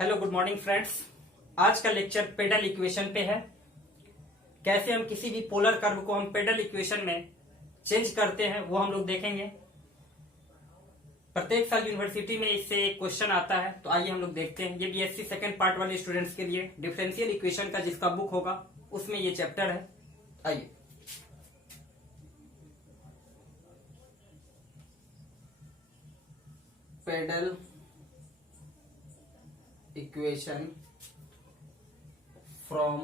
Hello good morning friends. आज का lecture pedal equation पे है। कैसे हम किसी भी पोलर कर्व को हम पेडल इक्वेशन में चेंज करते हैं वो हम लोग देखेंगे। प्रत्येक साल यूनिवर्सिटी में इससे एक क्वेश्चन आता है, तो आइए हम लोग देखते हैं। ये बीएससी सेकंड पार्ट वाले स्टूडेंट्स के लिए डिफरेंशियल इक्वेशन का जिसका बुक होगा उसमें ये चैप्टर है। आइए pedal equation from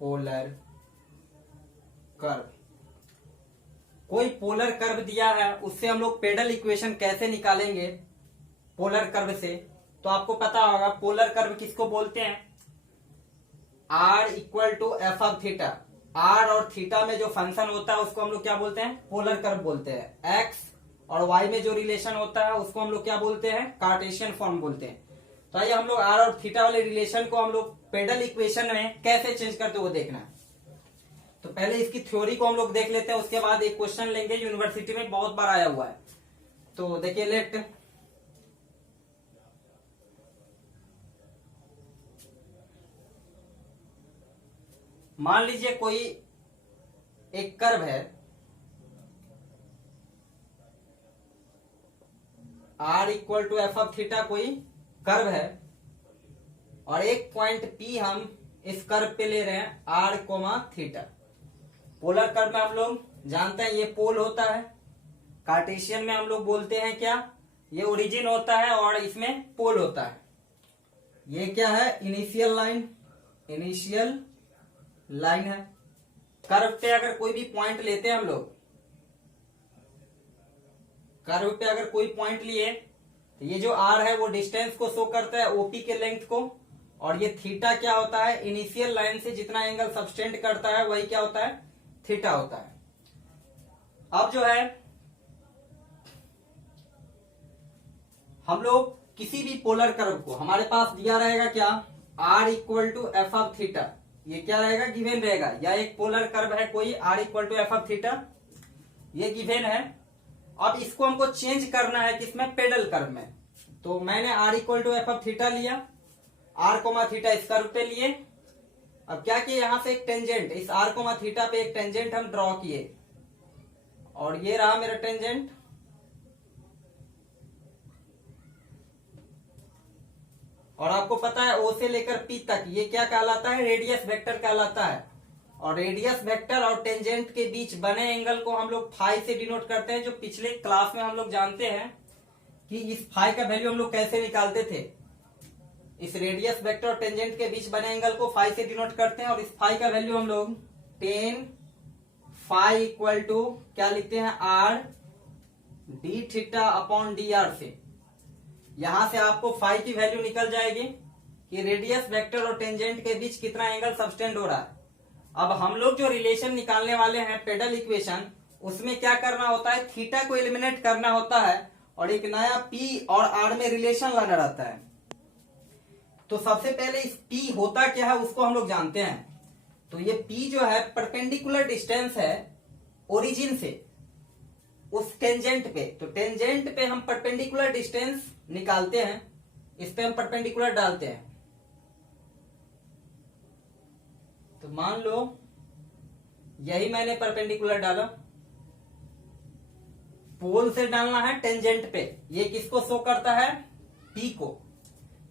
polar curve. कोई पोलर कर्व दिया है, उससे हम लोग पेडल इक्वेशन कैसे निकालेंगे पोलर कर्व से। तो आपको पता होगा पोलर कर्व किसको बोलते हैं। r equal to F of theta. r और थीटा में जो फंक्शन होता है उसको हम लोग क्या बोलते हैं, पोलर कर्व बोलते हैं। x और y में जो रिलेशन होता है उसको हम लोग क्या बोलते हैं, कार्टेशियन फॉर्म बोलते हैं। तो आइए हम लोग r और थीटा वाले रिलेशन को हम लोग पेडल इक्वेशन में कैसे चेंज करते वो देखना है। तो पहले इसकी थ्योरी को हम लोग देख लेते हैं, उसके बाद एक क्वेश्चन लेंगे, यूनिवर्सिटी में बहुत बार आया हुआ है। तो देखिए लेट मान लीजिए कोई एक कर्व है r equal to F of theta, कोई कर्व है और एक पॉइंट P हम इस कर्व पे ले रहे हैं r comma theta. Polar curve में हम लोग जानते हैं ये पोल होता है, कार्टेशियन में हम लोग बोलते हैं क्या, ये ओरिजिन होता है और इसमें पोल होता है। ये क्या है, इनिशियल लाइन, इनिशियल लाइन है। कर्व पे अगर कोई भी पॉइंट लेते हैं हम लोग, कर्व पे अगर कोई पॉइंट लिए तो ये जो r है वो डिस्टेंस को शो करता है ओपी के लेंथ को, और ये थीटा क्या होता है, इनिशियल लाइन से जितना एंगल सबटेंड करता है वही क्या होता है, थीटा होता है। अब जो है हम लोग किसी भी पोलर कर्व को हमारे पास दिया रहेगा क्या, r equal to F of theta. ये क्या रहेगा, गिवेन रहेगा। या एक पोलर कर्व है कोई r equal to F of theta, ये गिवेन है। अब इसको हमको चेंज करना है किसमें, पेडल कर्व में। तो मैंने r equal to F of theta लिया, r कोमा थीटा इस कर्व पे लिए। अब क्या किए, यहां से एक टेंजेंट इस r कोमा थीटा पे एक टेंजेंट हम ड्रॉ किए, और ये रहा मेरा टेंजेंट। और आपको पता है o से लेकर p तक ये क्या कहलाता है, रेडियस वेक्टर कहलाता है। और रेडियस वेक्टर और टेंजेंट के बीच बने एंगल को हम लोग फाई से डिनोट करते हैं, जो पिछले क्लास में हम लोग जानते हैं कि इस फाई का वैल्यू हम लोग कैसे निकालते थे। इस रेडियस वेक्टर और टेंजेंट के बीच बने एंगल को फाई से डिनोट करते हैं, और इस फाई का वैल्यू हम लोग टेन फाई इक्वल टू क्या लिखते हैं, are D theta upon D are से। यहां से आपको फाई की वैल्यू निकल जाएगी कि रेडियस वेक्टर और टेंजेंट के बीच कितना एंगल सबटेंड हो रहा है। अब हम लोग जो रिलेशन निकालने वाले हैं पेडल इक्वेशन, उसमें क्या करना होता है, थीटा को एलिमिनेट करना होता है और एक नया P और R में रिलेशन लाना रहता है। तो सबसे पहले इस P होता क्या है उसको हम लोग जानते हैं। तो ये P जो है परपेंडिकुलर डिस्टेंस है ओरिजिन से उस टेंजेंट पे। तो टेंजेंट पे हम परपेंडिकुलर डिस्टेंस निकालते हैं, इस पे हम परपेंडिकुलर डालते हैं। तो मान लो यही मैंने परपेंडिकुलर डाला, पोल से डालना है टेंजेंट पे। ये किसको शो करता है, P को।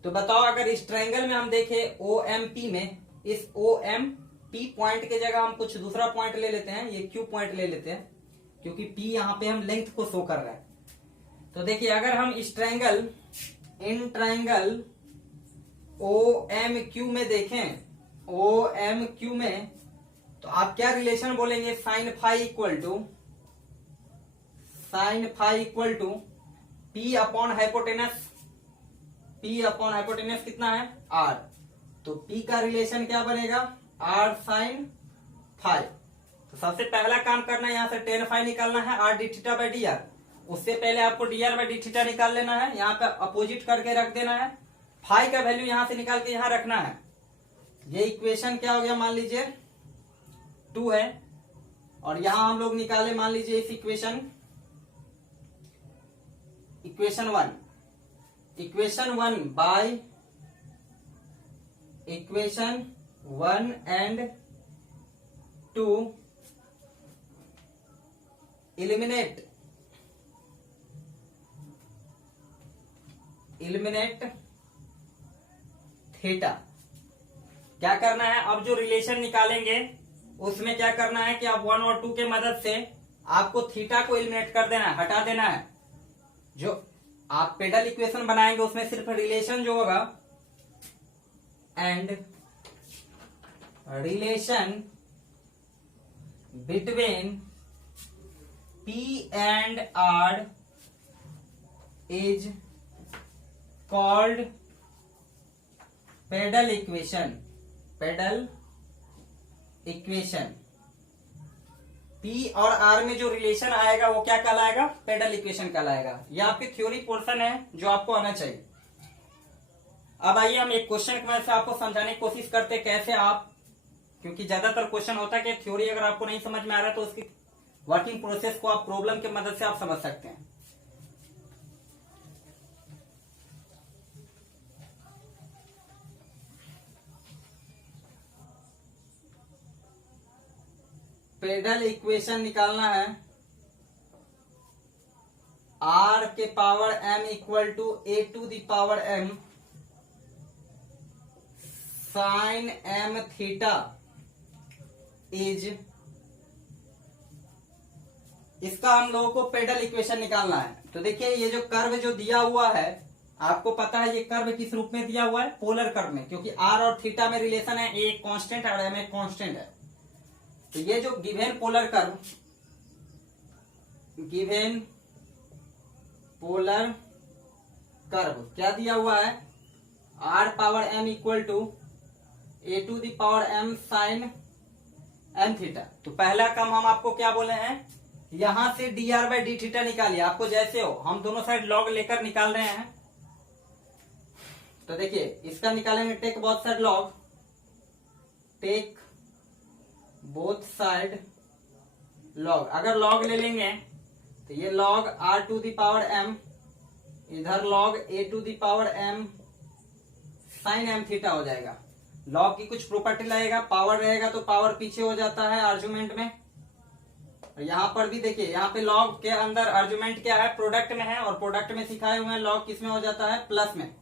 तो बताओ अगर इस ट्रायंगल में हम देखें OMP में, इस OMP पॉइंट के जगह हम कुछ दूसरा पॉइंट ले लेते हैं, ये Q पॉइंट ले लेते हैं, क्योंकि P यहां पे हम लेंथ को शो कर रहे हैं। तो देखिए अगर हम इस ट्रायंगल, इन ट्रायंगल OMQ में देखें, OMQ में, तो आप क्या रिलेशन बोलेंगे, sine phi equal to P upon hypotenuse. P upon hypotenuse कितना है, R। तो P का रिलेशन क्या बनेगा, R साइन फाई। तो सबसे पहला काम करना है, यहां से टेन फाई निकालना है, R D theta by D are. उससे पहले आपको D R by D theta निकाल लेना है, यहाँ पे अपोजिट करके रख देना है। फाई का वैल्यू यहां से निकाल के यहां रखना है। ये इक्वेशन क्या हो गया, मान लीजिए 2 है, और यहां हम लोग निकाले मान लीजिए इस equation 1। Equation 1 by equation 1 and 2 eliminate theta. क्या करना है, अब जो रिलेशन निकालेंगे उसमें क्या करना है कि आप 1 और 2 के मदद से आपको थीटा को एलिमिनेट कर देना है, हटा देना है। जो आप पेडल इक्वेशन बनाएंगे उसमें सिर्फ रिलेशन जो होगा and relation between P and R is called pedal equation. P और R में जो रिलेशन आएगा वो क्या कहलाएगा, पेडल इक्वेशन कहलाएगा। ये आपकी थ्योरी पोर्शन है जो आपको आना चाहिए। अब आइए हम एक क्वेश्चन की मदद से आपको समझाने की कोशिश करते हैं कैसे आप, क्योंकि ज्यादातर क्वेश्चन होता है कि थ्योरी अगर आपको नहीं समझ में आ रहा है तो उसकी वर्किंग प्रोसेस को आप प्रॉब्लम की मदद से आप समझ सकते हैं। पेडल इक्वेशन निकालना है, r के power m equal to a to the power m sine m theta is, इसका हम लोगों को पेडल इक्वेशन निकालना है। तो देखिए ये जो कर्व जो दिया हुआ है, आपको पता है ये कर्व किस रूप में दिया हुआ है, पोलर कर्व में, क्योंकि r और थीटा में रिलेशन है, a कांस्टेंट है और m एक कांस्टेंट है। तो ये जो गिवेन पोलर कर्व क्या दिया हुआ है, r power m equal to a to the power m sine m theta. तो पहला काम हम आपको क्या बोले हैं, यहां से dr बाई डी थीटा निकालिए। आपको जैसे हो, हम दोनों साइड लॉग लेकर निकाल रहे हैं। तो देखिए इसका निकालेंगे, take both side log, take both side log. अगर लॉग ले लेंगे तो ये log r to the power m, इधर log a to the power m sine m theta हो जाएगा। लॉग की कुछ प्रॉपर्टी लगेगा, पावर रहेगा तो पावर पीछे हो जाता है आर्गुमेंट में। यहां पर भी देखिए, यहाँ पे लॉग के अंदर आर्गुमेंट क्या है, प्रोडक्ट में है, और प्रोडक्ट में सिखाए हुए हैं लॉग किस में हो जाता है, प्लस में।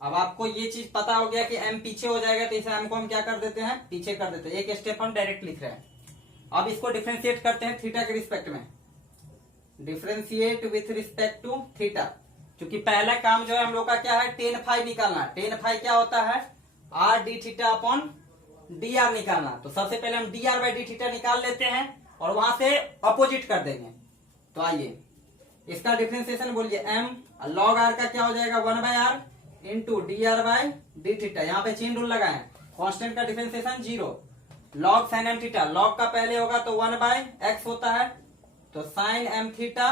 अब आपको ये चीज पता हो गया कि m पीछे हो जाएगा, तो इस m को हम क्या कर देते हैं, पीछे कर देते हैं। एक स्टेप हम डायरेक्ट लिख रहे हैं। अब इसको डिफ्रेंशिएट करते हैं थीटा के रिस्पेक्ट में, differentiate with respect to theta. क्योंकि पहला काम जो है हम लोग का क्या है, टेन फाई निकालना। टेन फाई क्या होता है, r D theta upon dr निकालना। तो सबसे पहले हम dr बाई डी थीटा निकाल लेते हैं और वहां से अपोजिट कर देंगे। तो आइए इसका डिफ्रेंसिएशन बोलिए, m लॉग r का क्या हो जाएगा, 1 by r into dr by D theta. यहाँ पे चेन रूल लगाए, कांस्टेंट का differentiation 0, log sine m theta, log का पहले होगा तो 1 बाय x होता है, तो sine m theta,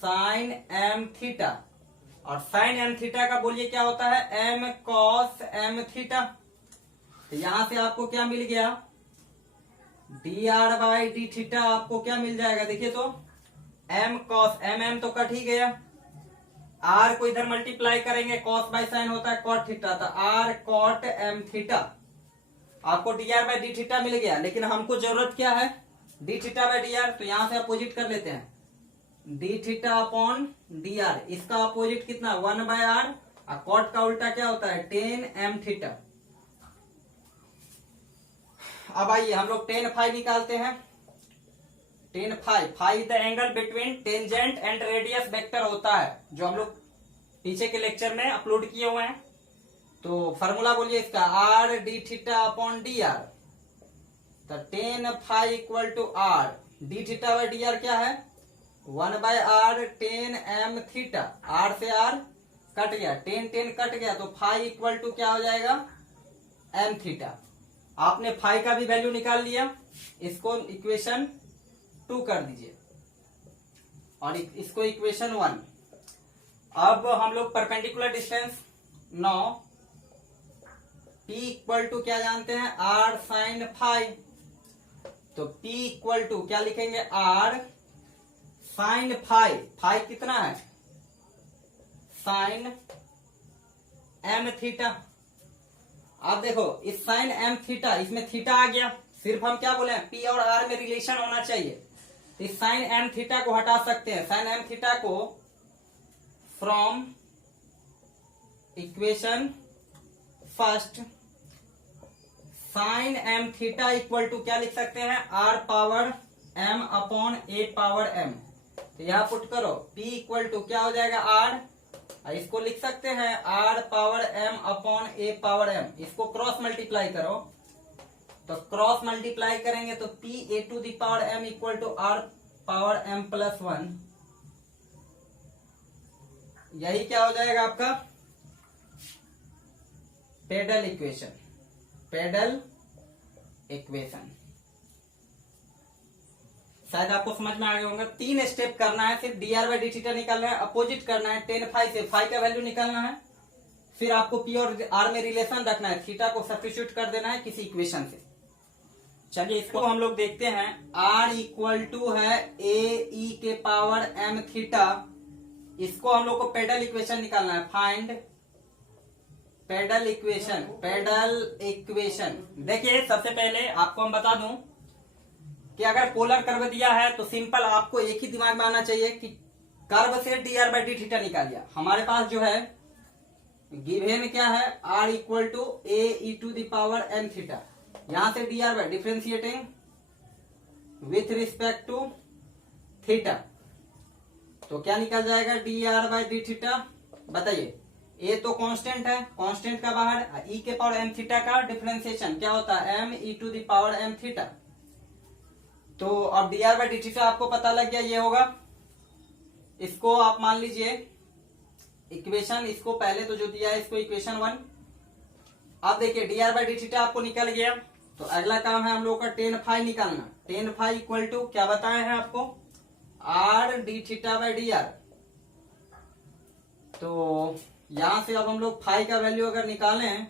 sine m theta, और साइन m थीटा का बोलिए क्या होता है, m cos m थीटा। तो यहां से आपको क्या मिल गया, dr बाई डी थीटा आपको क्या मिल जाएगा, देखिए तो m cos m तो कट ही गया, r को इधर मल्टीप्लाई करेंगे, cos बाई साइन होता है cot थीटा, तो r cot m थीटा। आपको dr बाई डी थीटा मिल गया, लेकिन हमको जरूरत क्या है, डी थीटा बाई dr। तो यहां से अपोजिट कर लेते हैं, डी थीटा अपॉन dr। इसका अपोजिट कितना, 1 बाय r, और cot का उल्टा क्या होता है, टेन m थीटा। अब आइए हम लोग टेन फाई निकालते हैं। Tan phi the angle between tangent and radius vector होता है, जो हम लोग पीछे के लेक्चर में अपलोड किए हुए हैं। तो फॉर्मूला बोलिए इसका, r D theta upon dr। तो tan phi equal to r D theta by dr क्या है, 1 by r tan m theta. r से r कट गया, टेन टेन कट गया, तो फाई इक्वल टू क्या हो जाएगा, m थीटा। आपने फाई का भी वैल्यू निकाल लिया, इसको इक्वेशन 2 कर दीजिए और इसको इक्वेशन 1। अब हम लोग perpendicular distance 9, p equal to क्या जानते हैं, r साइन फाई, तो P इक्वल टू क्या लिखेंगे, R साइन फाइव, फाइव कितना है, साइन m थीटा। आप देखो इस साइन m थीटा, इसमें थीटा आ गया, सिर्फ हम क्या बोले P और R में रिलेशन होना चाहिए, तो इस साइन m थीटा को हटा सकते हैं। साइन m थीटा को from equation first, sine m theta equal to क्या लिख सकते हैं, R power m upon a power m। तो यहां पुट करो, P इक्वल टू क्या हो जाएगा, R, इसको लिख सकते हैं R power m upon a power m। इसको क्रॉस मल्टीप्लाई करो, तो क्रॉस मल्टीप्लाई करेंगे तो P a to the power m equal to R power m plus 1। यही क्या हो जाएगा आपका पेडल इक्वेशन, पेडल इक्वेशन। शायद आपको समझ में आ गया होगा। 3 स्टेप करना है, सिर्फ dr बाई डी थीटा निकालना है, अपोजिट करना है, टेन फाइव से फाइव का वैल्यू निकालना है, फिर आपको P और R में रिलेशन रखना है, थीटा को सब्स्टिट्यूट कर देना है किसी इक्वेशन से। चलिए इसको हम लोग देखते हैं। R इक्वल टू है a e के पावर m थीटा, इसको हम लोग को पेडल इक्वेशन निकालना है, find pedal equation. Pedal equation देखिए, सबसे पहले आपको हम बता दूं कि अगर पोलर कर्व दिया है तो सिंपल आपको एक ही दिमाग में आना चाहिए कि कर्व से dr बाई डी थीटा निकालिए। हमारे पास जो है गिवेन क्या है, r equal to a e to the power m theta, यहां से dr by differentiating with respect to theta, तो क्या निकल जाएगा dr बाई डी थीटा। बताइए, ए तो कांस्टेंट है, कांस्टेंट का बाहर, e के पावर m थीटा का डिफरेंशिएशन क्या होता है, m e to the power m theta. तो अब dr बाई डी थीटा आपको पता लग गया, ये होगा। इसको आप मान लीजिए इक्वेशन, इसको पहले तो जो दिया है इसको इक्वेशन 1। अब देखिए dr बाई डी थीटा आपको निकल गया, तो अगला काम है हम लोग का टेन फाई निकालना। टेन फाई इक्वल टू क्या बताए हैं आपको, r D theta by D R. तो यहां से अब हम लोग फाई का वैल्यू अगर निकालें,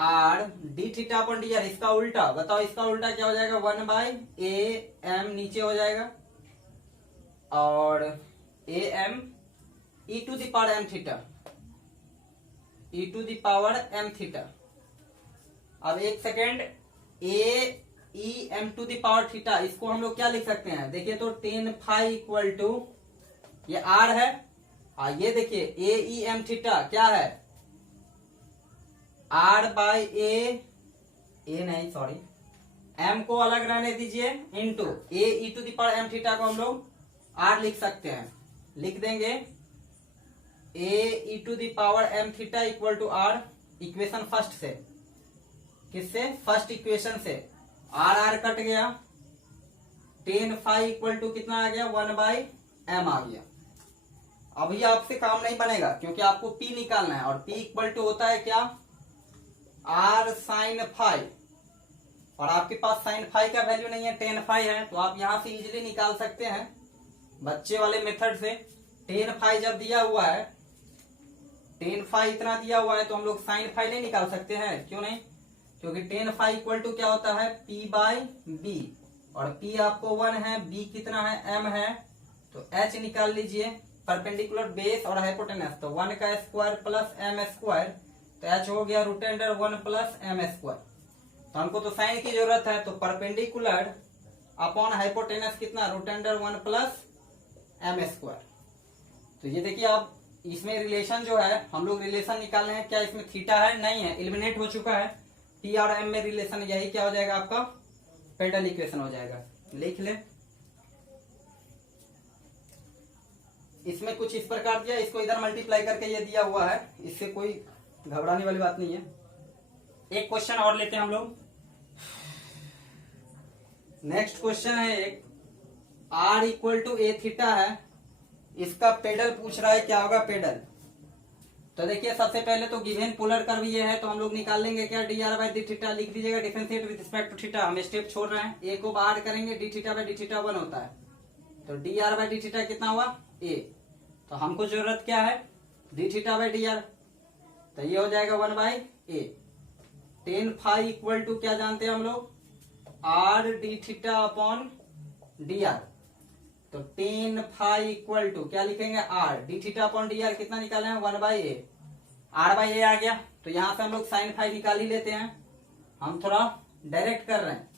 r D theta upon D are, इसका उल्टा बताओ, इसका उल्टा क्या हो जाएगा, 1 बाई ए एम नीचे हो जाएगा, और A M E to the power M theta, E to the power M theta. अब एक second, A E M to the power theta, इसको हम लोग क्या लिख सकते हैं, देखिए तो टेन फाई इक्वल टू, ये r है, ये देखिए ए ई एम थीटा क्या है, r बाई ए नहीं सॉरी, m को अलग रहने दीजिए, into A e to the power m theta को हम लोग r लिख सकते हैं, लिख देंगे A e to the power m theta equal to r, equation first से, किससे, फर्स्ट इक्वेशन से, r कट गया, टेन फाई इक्वल टू कितना आ गया, 1 बाई m आ गया। अभी आपसे काम नहीं बनेगा क्योंकि आपको P निकालना है, और P इक्वल टू होता है क्या, R साइन फाई, और आपके पास साइन फाई का वैल्यू नहीं है, टेन फाई है, तो आप यहां से इजीली निकाल सकते हैं बच्चे वाले मेथड से। टेन फाई जब दिया हुआ है, टेन फाई इतना दिया हुआ है, तो हम लोग साइन फाई नहीं निकाल सकते हैं, क्यों नहीं, क्योंकि टेन फाई इक्वल टू क्या होता है, P बाई बी, और P आपको 1 है, B कितना है, M है, तो H निकाल लीजिए, परपेंडिकुलर बेस और हाइपोटेनस, तो 1 का स्क्वायर प्लस m स्क्वायर, तो h हो गया root under 1 plus m square. तो हमको तो साइन की जरूरत है, तो परपेंडिकुलर अपॉन हाइपोटेनस कितना, root under 1 plus m square. तो ये देखिए, आप इसमें रिलेशन जो है हम लोग रिलेशन निकाल रहे हैं, क्या इसमें थीटा है, नहीं है, एलिमिनेट हो चुका है, P और M में रिलेशन, यही क्या हो जाएगा आपका पेडल इक्वेशन हो जाएगा। लिख ले, इसमें कुछ इस प्रकार दिया, इसको इधर मल्टीप्लाई करके ये दिया हुआ है, इससे कोई घबराने वाली बात नहीं है। एक क्वेश्चन और लेते हैं हम लोग। नेक्स्ट क्वेश्चन है एक, r equal to A theta है, इसका पेडल पूछ रहा है, क्या होगा पेडल। तो देखिए सबसे पहले तो गिवन पोलर कर्व ये है, तो हम लोग निकाल लेंगे क्या, dr बाई डी थीटा, लिख दीजिएगा differentiate with respect to theta, हम स्टेप छोड़ रहे हैं, a को बाहर करेंगे, D theta by D theta 1 होता है, तो dr बाई डी थीटा कितना हुआ, a, तो हमको जरूरत क्या है, D theta by D R, तो ये हो जाएगा 1 by A. Tan phi equal to क्या जानते हैं हम लोग, R D theta upon D R. तो टेन फाई इक्वल टू क्या लिखेंगे, R D theta upon D R कितना निकाले हैं, 1/a। आर बाई ए आ गया, तो यहां से हम लोग साइन फाई निकाल ही लेते हैं, हम थोड़ा डायरेक्ट कर रहे हैं।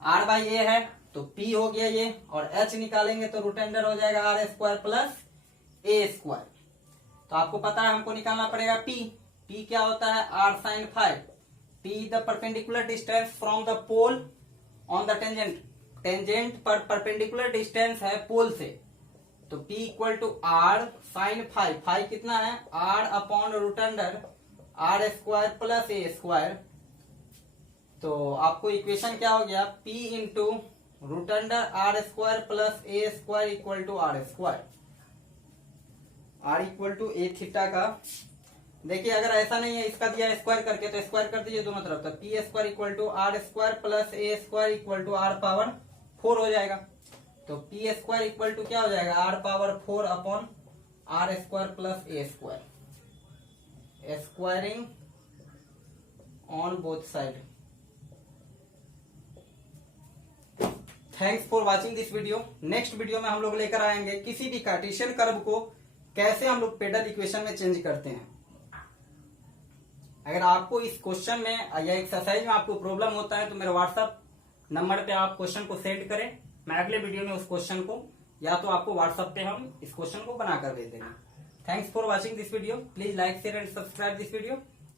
आर बाई ए है तो पी हो गया ये, और एच निकालेंगे तो रूट अंडर हो जाएगा R square plus A square. तो आपको पता है हमको निकालना पड़ेगा पी। पी क्या होता है, R sine phi. P the perpendicular distance from the pole on the tangent. Tangent पर परपेंडिकुलर डिस्टेंस है पोल से, तो P equal to R sine phi. Phi कितना है, R upon root under R square plus A square. तो आपको equation क्या हो गया, P into root under R square plus A square equal to R square. R equal to A theta का, देखिए अगर ऐसा नहीं है इसका दिया स्क्वायर करके तो स्क्वायर कर दीजिए दोनों तरफ, तो P square equal to R square plus A square equal to R power 4 हो जाएगा। तो पी स्क्वायर इक्वल टू क्या हो जाएगा, R power 4 upon R square plus A square, squaring on both side. Thanks for watching this video. Next video में हम लोग लेकर आएंगे किसी भी कार्टेशियन कर्व को कैसे हम लोग पेडल इक्वेशन में चेंज करते हैं। अगर आपको इस क्वेश्चन में या एक्सरसाइज में आपको प्रॉब्लम होता है तो मेरे व्हाट्सएप नंबर पे आप क्वेश्चन को सेंड करें, मैं अगले वीडियो में उस क्वेश्चन को या तो आपको व्हाट्सएप पे हम इस क्वेश्चन को बनाकर भेज देंगे। Thanks for watching this video. Please like share and subscribe this video.